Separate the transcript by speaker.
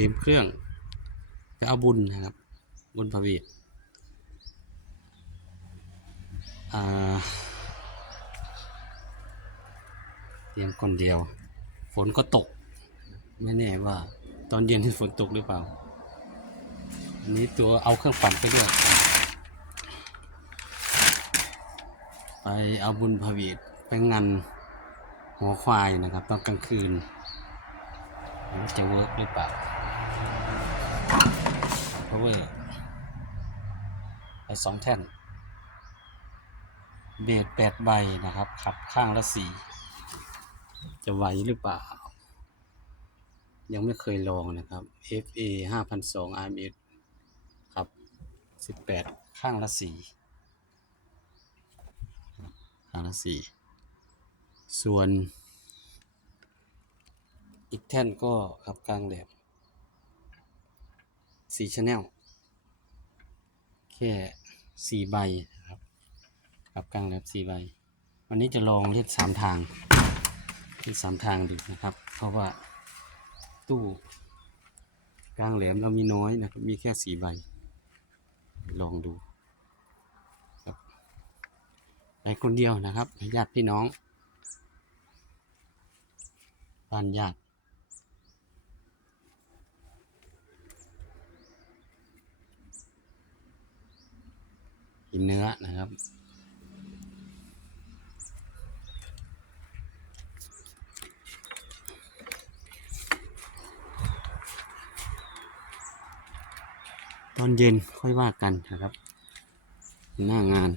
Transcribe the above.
Speaker 1: ตรียมเครื่องไปเอาบุญนะครับ บุญพระเวทอ่าเตรียมคนเดียว ฝนก็ตก ไม่แน่ว่า ตอนเย็นที่ฝนตกหรือเปล่า อันนี้ตัวเอาเครื่องปั่นไปด้วย ไปเอาบุญพระเวทไปงานหัวควายนะครับ ตอนกลางคืน มันจะเวิร์กหรือเปล่า power ไปสองแท่น เบสแปดใบนะครับ ขับข้างละสี่จะไหวหรือเปล่า ยังไม่เคยลองนะครับ FA ห้าพันสอง RMS ครับสิบแปดข้างละสี่ข้างละสี่ส่วน อีกแท่นก็ขับกลางแดดสี่ชแนลแค่สี่ใบครับขับกลางแดดสี่ใบ วันนี้จะลองเล่นสามทางเล่นสามทางดูนะครับ เพราะว่าตู้กลางแหลมเรามีน้อยนะครับ มีแค่สี่ใบ ลองดูครับไปคนเดียวนะครับญาติพี่น้องบ้านญาติ กินเนื้อนะครับ ตอนเย็นค่อยว่ากันนะครับ หน้างาน